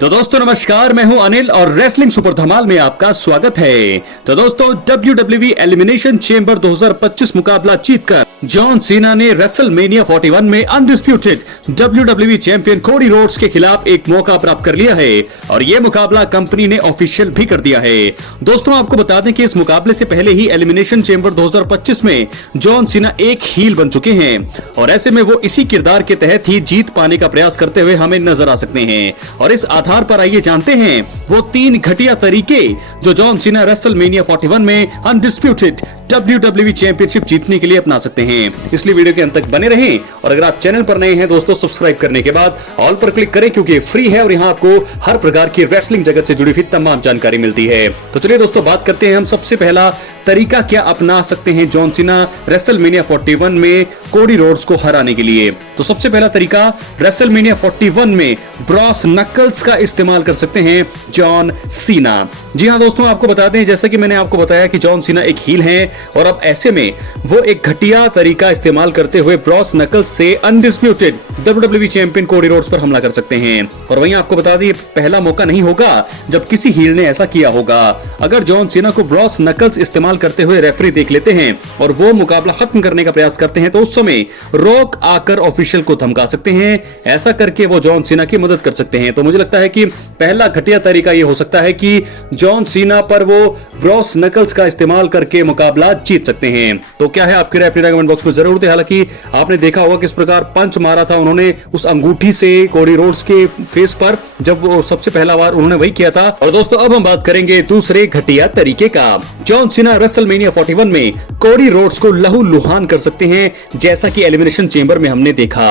तो दोस्तों नमस्कार, मैं हूं अनिल और रेसलिंग सुपर धमाल में आपका स्वागत है। तो दोस्तों WWE एलिमिनेशन चेंबर 2025 मुकाबला जीतकर जॉन सीना ने रेसलमेनिया 41 में undisputed WWE champion Cody Rhodes के खिलाफ एक मौका प्राप्त कर लिया है और ये मुकाबला कंपनी ने ऑफिशियल भी कर दिया है। दोस्तों आपको बता दें कि इस मुकाबले से पहले ही एलिमिनेशन चेंबर 2025 में जॉन सीना एक हील बन चुके हैं और ऐसे में वो इसी किरदार के तहत ही जीत पाने का प्रयास करते हुए हमें नजर आ सकते हैं। और इस आधार पर आइए जानते हैं वो 3 घटिया तरीके जो जॉन सीना रेसलमेनिया 41 में अनडिस्प्यूटेड WWE चैंपियनशिप जीतने के लिए अपना सकते हैं। इसलिए वीडियो के अंत तक बने रहें और अगर आप चैनल पर नए हैं दोस्तों, सब्सक्राइब करने के बाद ऑल पर क्लिक करें क्योंकि फ्री है और यहाँ आपको हर प्रकार की रेसलिंग जगत से जुड़ी हुई तमाम जानकारी मिलती है। तो चलिए दोस्तों बात करते हैं हम सबसे पहला तरीका क्या अपना सकते हैं जॉन सीना रेसलमेनिया 41 में कोडी रोड्स को हराने के लिए। तो सबसे पहला तरीका रेसलमेनिया 41 में ब्रॉस नकल्स का इस्तेमाल कर सकते हैं जॉन सीना। जी हाँ दोस्तों, आपको बता दें जैसे कि मैंने आपको बताया कि जॉन सीना एक हील हैं और अब ऐसे में वो एक घटिया तरीका इस्तेमाल करते हुए ब्रॉस नकल्स से undisputed WWE champion Cody Rhodes पर हमला कर सकते हैं। और वहीं आपको बता दें ये पहला मौका नहीं होगा जब किसी हील ने ऐसा किया होगा। अगर जॉन सीना को ब्रॉस नकल्स इस्तेमाल करते हुए रेफरी देख लेते हैं और वो मुकाबला खत्म करने का प्रयास करते हैं तो उस समय रॉक आकर ऑफिशियल को धमका सकते हैं। ऐसा करके वो जॉन सीना की मदद कर सकते हैं। तो मुझे लगता है कि पहला घटिया तरीका ये हो सकता है कि जॉन सीना पर वो ब्रॉस नकल्स का इस्तेमाल करके मुकाबला जीत सकते हैं। तो क्या है आपकी राय, अपने कमेंट बॉक्स में जरूर दें। हालांकि आपने देखा होगा किस प्रकार पंच मारा था उन्होंने उस अंगूठी से कोडी रोड्स के फेस पर, जब वो सबसे पहला बार उन्होंने वही किया था। और दोस्तों अब हम बात करेंगे दूसरे घटिया तरीके का। जॉन सीना रेसलमेनिया 41 में कोडी रोड्स को लहूलुहान कर सकते हैं जैसा कि एलिमिनेशन चेंबर में हमने देखा।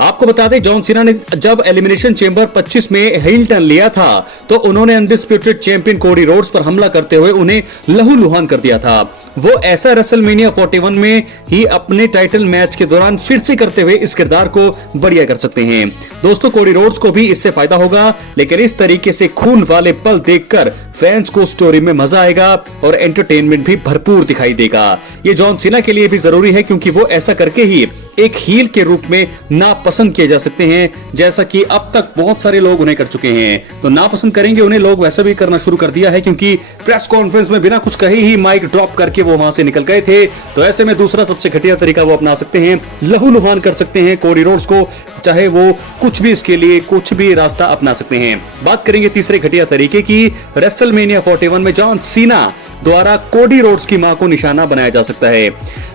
आपको बता दें जॉन सीना ने जब एलिमिनेशन चेंबर 25 में हील टर्न लिया था तो उन्होंने अनडिस्प्यूटेड चैंपियन कोडी रोड्स पर हमला करते हुए उन्हें लहूलुहान कर दिया था। वो ऐसा रेसलमेनिया 41 में ही अपने टाइटल मैच के दौरान फिर से करते हुए इस किरदार को बढ़िया कर सकते हैं। दोस्तों कोडी रोड्स को भी इससे फायदा होगा, लेकिन इस तरीके से खून वाले पल देखकर फैंस को स्टोरी में मजा आएगा और एंटरटेनमेंट भी भरपूर दिखाई देगा। ये जॉन सीना के लिए भी जरूरी है क्योंकि वो ऐसा करके ही एक हील के रूप में नापसंद किए जा सकते हैं, जैसा कि अब तक बहुत सारे लोग उन्हें कर चुके हैं। तो नापसंद करेंगे उन्हें लोग वैसा भी करना शुरू कर दिया है क्योंकि प्रेस कॉन्फ्रेंस में बिना कुछ कहे ही माइक ड्रॉप करके वो वहां से निकल गए थे। तो ऐसे में दूसरा सबसे घटिया तरीका वो अपना सकते हैं, लहूलुहान कर सकते हैं कोडी रोड्स को, चाहे वो कुछ भी इसके लिए कुछ भी रास्ता अपना सकते हैं। बात करेंगे तीसरे घटिया तरीके की। रेसलमेनिया 41 में जॉन सीना द्वारा कोडी रोड्स की मां को निशाना बनाया जा सकता है।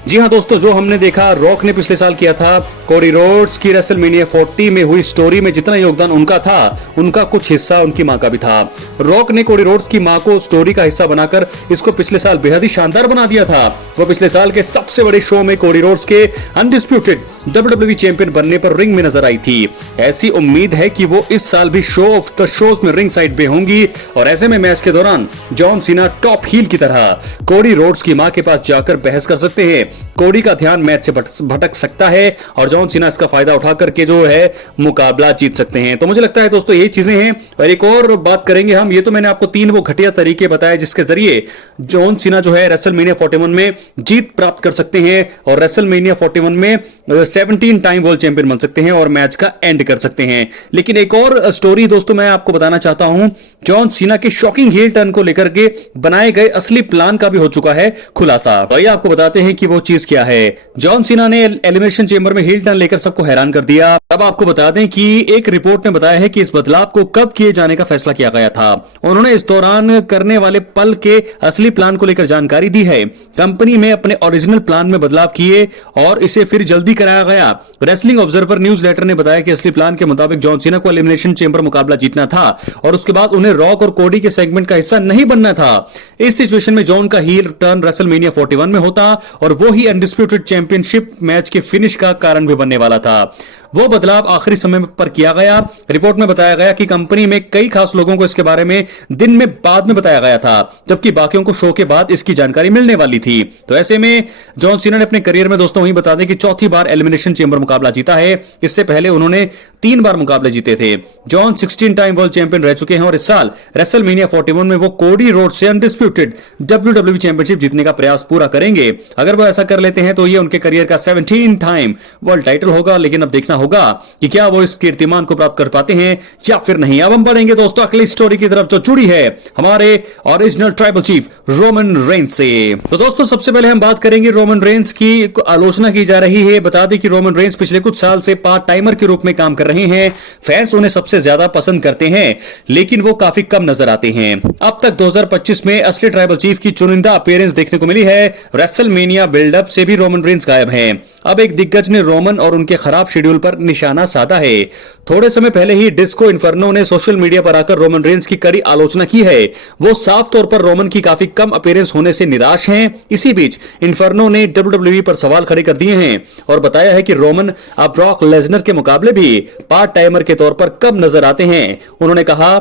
जी हाँ दोस्तों, जो हमने देखा रॉक ने पिछले साल किया था, कोडी रोड्स की रेसलमेनिया 40 में हुई स्टोरी में जितना योगदान उनका था, उनका कुछ हिस्सा उनकी मां का भी था। रॉक ने कोडी रोड्स की मां को स्टोरी का हिस्सा बनाकर इसको पिछले साल बेहद ही शानदार बना दिया था। वो पिछले साल के सबसे बड़े शो में कोडी रोड्स के अनडिस्प्यूटेड WWE चैंपियन बनने पर रिंग में नजर आई थी। ऐसी उम्मीद है कि वो इस साल भी शो ऑफ द शोज में रिंग साइड पे होंगी और ऐसे में मैच के दौरान जॉन सीना टॉप हील की तरह कोडी रोड्स की मां के पास जाकर बहस कर सकते हैं। कोडी का ध्यान मैच से भटक सकता है और जॉन सीना इसका फायदा उठा करके जो है मुकाबला जीत सकते हैं। तो मुझे लगता है दोस्तों ये चीजें हैं। और एक और बात करेंगे हम, ये तो मैंने आपको 3 वो घटिया तरीके बताए जिसके जरिए जॉन सीना जो है रेसलमेनिया 41 में जीत प्राप्त कर सकते हैं और रेसलमेनिया 41 में 17 टाइम वर्ल्ड चैंपियन बन सकते हैं और मैच का एंड कर सकते हैं। लेकिन एक और स्टोरी दोस्तों मैं आपको बताना चाहता हूं, जॉन सीना के शॉकिंग हील टर्न को लेकर के बनाए गए असली प्लान का भी हो चुका है खुलासा। तो आपको बताते हैं कि वो चीज क्या है। जॉन सीना ने एलिमिनेशन चेंबर में हील टर्न लेकर सबको हैरान कर दिया। अब आपको बता दें कि एक रिपोर्ट ने बताया है कि इस बदलाव को कब किए जाने का फैसला किया गया था। उन्होंने इस दौरान करने वाले पल के असली प्लान को लेकर जानकारी दी है। कंपनी में अपने ओरिजिनल प्लान में बदलाव किए और इसे फिर जल्दी कराया गया। रेसलिंग ऑब्जर्वर न्यूज लेटर ने बताया कि असली प्लान के मुताबिक जॉन सीना को एलिमिनेशन चेंबर मुकाबला जीतना था और उसके बाद उन्हें रॉक और कोडी के सेगमेंट का हिस्सा नहीं बनना था। इस सिचुएशन में जॉन का हील टर्न रेसलमेनिया 41 में होता और वो ही अनडिस्प्यूटेड चैंपियनशिप मैच के फिनिश का कारण भी बनने वाला था। वो बदलाव आखिरी समय पर किया गया। रिपोर्ट में बताया गया कि कंपनी में कई खास लोगों को इसके बारे में दिन में बाद में बताया गया था, जबकि बाकियों को शो के बाद इसकी जानकारी मिलने वाली थी। तो ऐसे में जॉन सीना ने अपने करियर में दोस्तों वही बता दें कि चौथी बार एलिमिनेशन चेंबर मुकाबला जीता है। इससे पहले उन्होंने 3 बार मुकाबले जीते थे। जॉन 16 टाइम वर्ल्ड चैंपियन रह चुके हैं और इस साल रेसलमेनिया 41 में वो कोडी रोड से अनडिस्प्यूटेड WWE चैंपियनशिप जीतने का प्रयास पूरा करेंगे। अगर वो ऐसा कर लेते हैं तो ये उनके करियर का 17 टाइम वर्ल्ड टाइटल होगा। लेकिन अब देखना होगा कि क्या वो इस कीर्तिमान को प्राप्त कर पाते हैं या फिर नहीं। अब हम बढ़ेंगे दोस्तों अगली स्टोरी की तरफ जो जुड़ी है हमारे original tribal chief Roman Reigns से। तो दोस्तों सबसे पहले हम बात करेंगे रोमन रेंस की। आलोचना की जा रही है, बता दें कि रोमन रेंस पिछले कुछ साल से पार्ट टाइमर के रूप में काम कर रहे हैं। फैंस उन्हें सबसे ज्यादा पसंद करते हैं लेकिन वो काफी कम नजर आते हैं। अब तक 2025 में असली ट्राइबल चीफ की चुनिंदा अपीयरेंस देखने को मिली है। रेसलमेनिया बिल्डअप से भी रोमन रेंस गायब हैं। अब एक दिग्गज ने रोमन और उनके खराब शेड्यूल पर निशाना साधा है। थोड़े समय पहले ही डिस्को इन्फर्नो ने सोशल मीडिया पर आकर रोमन रेंस की कड़ी आलोचना की है। वो साफ तौर पर रोमन की काफी कम अपीयरेंस होने से निराश हैं। इसी बीच इन्फर्नो ने WWE पर सवाल खड़े कर दिए हैं और बताया है कि रोमन अब ब्रॉक लेसनर के मुकाबले भी पार्ट टाइमर के तौर पर कम नजर आते हैं। उन्होंने कहा,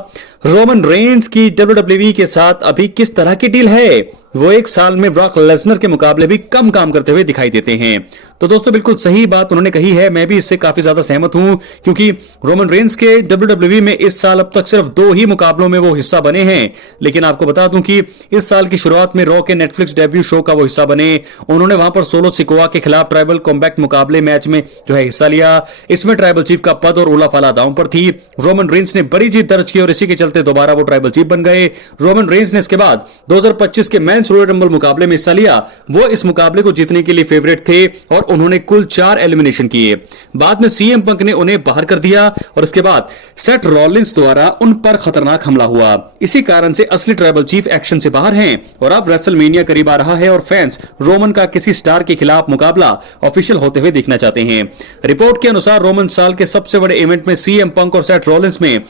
रोमन रेंस की WWE के साथ अभी किस तरह की डील है? वो एक साल में ब्रॉक लेसनर के मुकाबले भी कम काम करते हुए दिखाई देते हैं। तो दोस्तों बिल्कुल सही बात उन्होंने कही है, मैं भी इससे काफी ज्यादा सहमत हूं क्योंकि रोमन रेंस के WWE में इस साल अब तक सिर्फ 2 ही मुकाबलों में वो हिस्सा बने हैं। लेकिन आपको बता दूं कि इस साल की शुरुआत में रॉ के नेटफ्लिक्स डेब्यू शो का वो हिस्सा बने। उन्होंने वहां पर सोलो सिकोआ के खिलाफ ट्राइबल कॉम्बैट मुकाबले मैच में जो है हिस्सा लिया। इसमें ट्राइबल चीफ का पद और उलाफाला दांव पर थी। रोमन रेंस ने बड़ी जीत दर्ज की और इसी के चलते दोबारा वो ट्राइबल चीफ बन गए। रोमन रेंस ने इसके बाद 2025 के मेंस रॉयल रंबल मुकाबले में हिस्सा लिया। वो इस मुकाबले को जीतने के लिए फेवरेट थे और उन्होंने कुल 4 एलिमिनेशन किए। बाद में सीएम पंक ने उन्हें बाहर कर दिया और इसके बाद सेथ रॉलिंस द्वारा उन पर खतरनाक हमला हुआ। इसी कारण से असली ट्राइबल चीफ एक्शन से बाहर हैं और अब रेसलमेनिया करीब आ रहा है और फैंस रोमन का किसी स्टार के खिलाफ मुकाबला ऑफिशियल होते हुए देखना चाहते हैं। रिपोर्ट के अनुसार रोमन साल के सबसे बड़े इवेंट में सीएम पंक और सेथ रॉलिंस में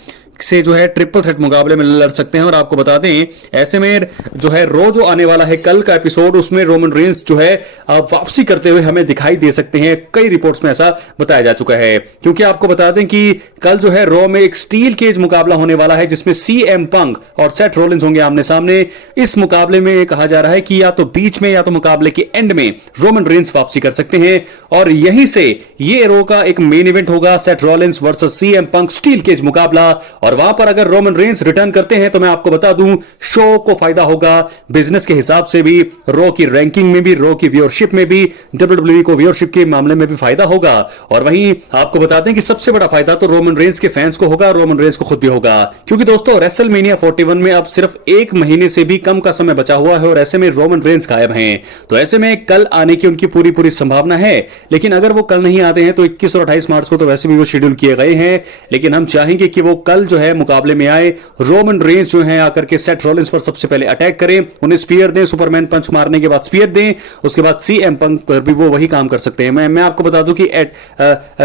से जो है ट्रिपल थ्रेट मुकाबले में लड़ सकते हैं। और आपको बता दें ऐसे में जो है रो जो आने वाला है कल का एपिसोड, उसमें रोमन रेंस जो है वापसी करते हुए हमें दिखाई दे सकते हैं। कई रिपोर्ट्स में ऐसा बताया जा चुका है क्योंकि आपको बता दें कि कल जो है रो में एक स्टील केज मुकाबला होने वाला है जिसमें सीएम पंक और सेथ रॉलिंस होंगे आमने सामने। इस मुकाबले में कहा जा रहा है कि या तो बीच में या तो मुकाबले के एंड में रोमन रेंस वापसी कर सकते हैं और यहीं से ये रो का एक मेन इवेंट होगा, Seth Rollins versus CM Punk steel cage मुकाबला। और वहां पर अगर रोमन रेंस रिटर्न करते हैं तो मैं आपको बता दूं शो को फायदा होगा, बिजनेस के हिसाब से भी, रो की रैंकिंग में भी, रो की व्यूअरशिप में भी, WWE को व्यूअरशिप के मामले में भी फायदा होगा। और वहीं आपको बता दें कि सबसे बड़ा फायदा तो रोमन रेंस के फैंस को होगा, रोमन रेंस को खुद भी होगा क्योंकि दोस्तों रेसलमेनिया 41 में अब सिर्फ 1 महीने से भी कम का समय बचा हुआ है और ऐसे में रोमन रेंस गायब हैं। तो ऐसे में कल आने की उनकी पूरी संभावना है। लेकिन अगर वो कल नहीं आते हैं तो 21 और 28 मार्च को तो वैसे भी वो शेड्यूल किए गए हैं। लेकिन हम चाहेंगे कि वो कल जो है मुकाबले में आए, रोमन रेंस जो है आकर के सेथ रॉलिंस पर सबसे पहले अटैक करें, उन्हें स्पीयर दें, सुपरमैन पंच मारने के बाद स्पीयर दें, उसके बाद सीएम पंक पर भी वो वही काम कर सकते हैं। मैं आपको बता दूं कि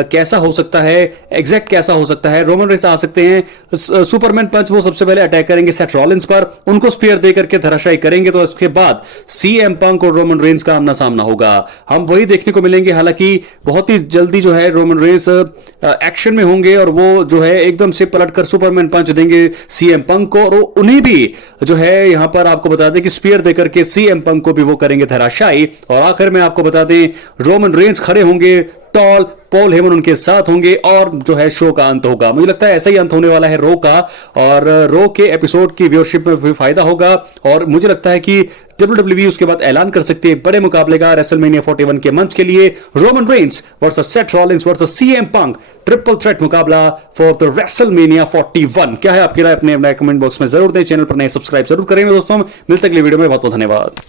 कैसा हो सकता है, एग्जैक्ट कैसा हो सकता है। रोमन रेंस आ सकते हैं, सुपरमैन पंच वो सबसे पहले अटैक करेंगे सेथ रॉलिंस पर, उनको स्पीयर देकर के धराशायी करेंगे तो उसके बाद सीएम पंक और रोमन रेंस का आमना सामना होगा। हम वही देखने को मिलेंगे। हालांकि बहुत ही जल्दी जो है रोमन रेंस एक्शन में होंगे और वो जो है एकदम से पलटकर सुपरमैन पंच देंगे सीएम पंक को और उन्हें भी जो है यहां पर आपको बता दें कि स्पीयर देकर के सीएम पंक को भी वो करेंगे धराशायी। और आखिर में आपको बता दें रोमन रेंस खड़े होंगे टॉल, पॉल हेमन उनके साथ होंगे और जो है शो का अंत होगा। मुझे लगता है ऐसा ही अंत होने वाला है रो का और रो के एपिसोड की व्यूअरशिप में भी फायदा होगा। और मुझे लगता है कि WWE उसके बाद ऐलान कर सकती है बड़े मुकाबले का रेसलमेनिया 41 के मंच के लिए Roman Reigns versus Seth Rollins versus CM पंक ट्रिपल थ्रेट मुकाबला फॉर द रेसलमेनिया 41। क्या है आपकी राय? अपने कमेंट बॉक्स में जरूर दें। चैनल पर नए सब्सक्राइब जरूर करेंगे दोस्तों। मिलते अगले वीडियो में, बहुत बहुत धन्यवाद।